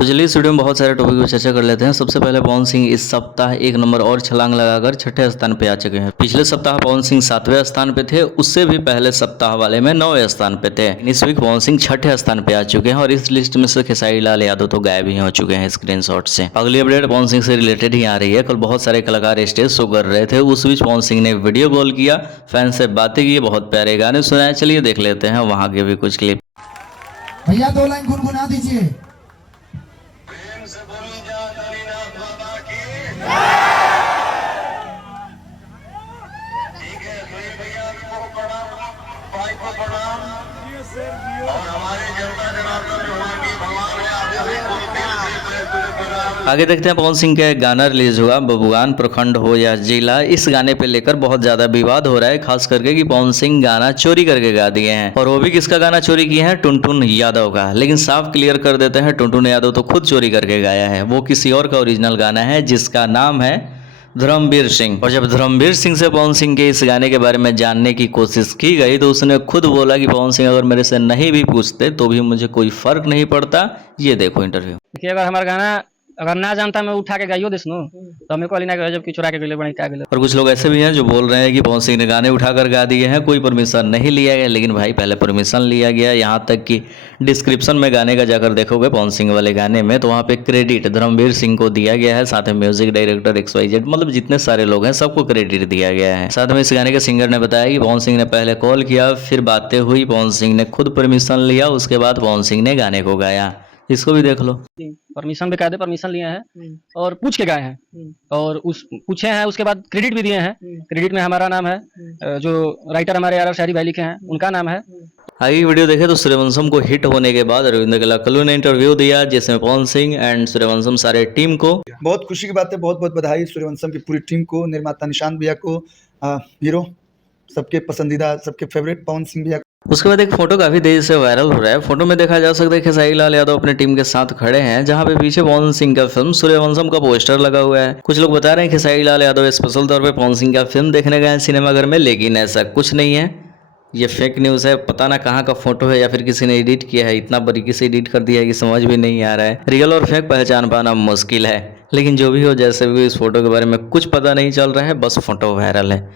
तो चलिए इस वीडियो में बहुत सारे टॉपिक पर चर्चा कर लेते हैं। सबसे पहले पवन सिंह इस सप्ताह एक नंबर और छलांग लगाकर छठे स्थान पे आ चुके हैं। पिछले सप्ताह पवन सिंह 7वें स्थान पे थे, उससे भी पहले सप्ताह वाले में 9वें स्थान पे थे। इस वीक पवन सिंह छठे स्थान पे आ चुके हैं और इस लिस्ट में से खेसारी लाल यादव तो गायब ही हो चुके हैं स्क्रीनशॉट से। अगली अपडेट पवन सिंह से रिलेटेड ही आ रही है। कल बहुत सारे कलाकार स्टेज शो कर रहे थे, उस बीच पवन सिंह ने वीडियो कॉल किया, फैन से बातें की, बहुत प्यारे गाने सुनाए। चलिए देख लेते हैं वहाँ के भी कुछ क्लिप। भैया 2 लाइन गुनगुना दीजिए। आगे देखते हैं पवन सिंह का एक गाना रिलीज हुआ, बबुआन प्रखंड हो या जिला। इस गाने पे लेकर बहुत ज्यादा विवाद हो रहा है, खास करके कि पवन सिंह गाना चोरी करके गा दिए हैं। और वो भी किसका गाना चोरी किए हैं? टुनटुन यादव का। लेकिन साफ क्लियर कर देते हैं, टुनटुन यादव तो खुद चोरी करके गाया है। वो किसी और का ओरिजिनल गाना है जिसका नाम है धर्मवीर सिंह। और जब धर्मवीर सिंह से पवन सिंह के इस गाने के बारे में जानने की कोशिश की गई तो उसने खुद बोला कि पवन सिंह अगर मेरे से नहीं भी पूछते तो भी मुझे कोई फर्क नहीं पड़ता। ये देखो इंटरव्यू। देखिए, अगर हमारा गाना अगर ना जानता मैं उठा के गाइयो देसनु तो हमें कहली ना कि जब कि चुरा के गले बड़ी क्या गले। और कुछ लोग ऐसे भी हैं जो बोल रहे हैं कि पवन सिंह ने गाने उठाकर गा दिए हैं, कोई परमिशन नहीं लिया गया। लेकिन भाई पहले परमिशन लिया गया। यहाँ तक कि डिस्क्रिप्शन में गाने का जाकर देखोगे पवन सिंह वाले गाने में तो वहाँ पे क्रेडिट धर्मवीर सिंह को दिया गया है, साथ में म्यूजिक डायरेक्टर XYZ, मतलब जितने सारे लोग हैं सबको क्रेडिट दिया गया है। साथ में इस गाने के सिंगर ने बताया कि पवन सिंह ने पहले कॉल किया, फिर बातें हुई, पवन सिंह ने खुद परमिशन लिया, उसके बाद पवन सिंह ने गाने को गाया। इसको भी देख लो। परमिशन बेकायदे परमिशन लिए हैं और पूछ के गाए हैं और उस पूछे हैं, उसके बाद क्रेडिट भी दिए हैं। क्रेडिट में हमारा नाम है, जो राइटर हमारे यार शायरी भाई लिखे हैं उनका नाम है। आगे वीडियो देखे तो सूर्यवंशम को हिट होने के बाद अरविंद कल्लू ने इंटरव्यू दिया जिसमें पवन सिंह एंड सूर्यवंशम सारे टीम को बहुत खुशी की बात है। बहुत बहुत बधाई सूर्यवंशम की पूरी टीम को, निर्माता निशांत भैया को, हीरो सबके पसंदीदा, सबके फेवरेट पवन सिंह भैया। उसके बाद एक फोटो काफी तेजी से वायरल हो रहा है। फोटो में देखा जा सकता है खेसारी लाल यादव अपने टीम के साथ खड़े हैं, जहां पे पीछे पवन सिंह का फिल्म सूर्यवंशम का पोस्टर लगा हुआ है। कुछ लोग बता रहे हैं खेसारी लाल यादव स्पेशल तौर पे पवन सिंह का फिल्म देखने गए हैं सिनेमाघर में, लेकिन ऐसा कुछ नहीं है। ये फेक न्यूज़ है। पता ना कहाँ का फोटो है या फिर किसी ने एडिट किया है, इतना बारीकी से एडिट कर दिया है कि समझ भी नहीं आ रहा है। रियल और फेक पहचान पाना मुश्किल है। लेकिन जो भी हो, जैसे भी, इस फोटो के बारे में कुछ पता नहीं चल रहा है, बस फोटो वायरल है।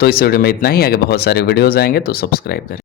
तो इस वीडियो में इतना ही। आगे बहुत सारे वीडियोज आएंगे तो सब्सक्राइब करें।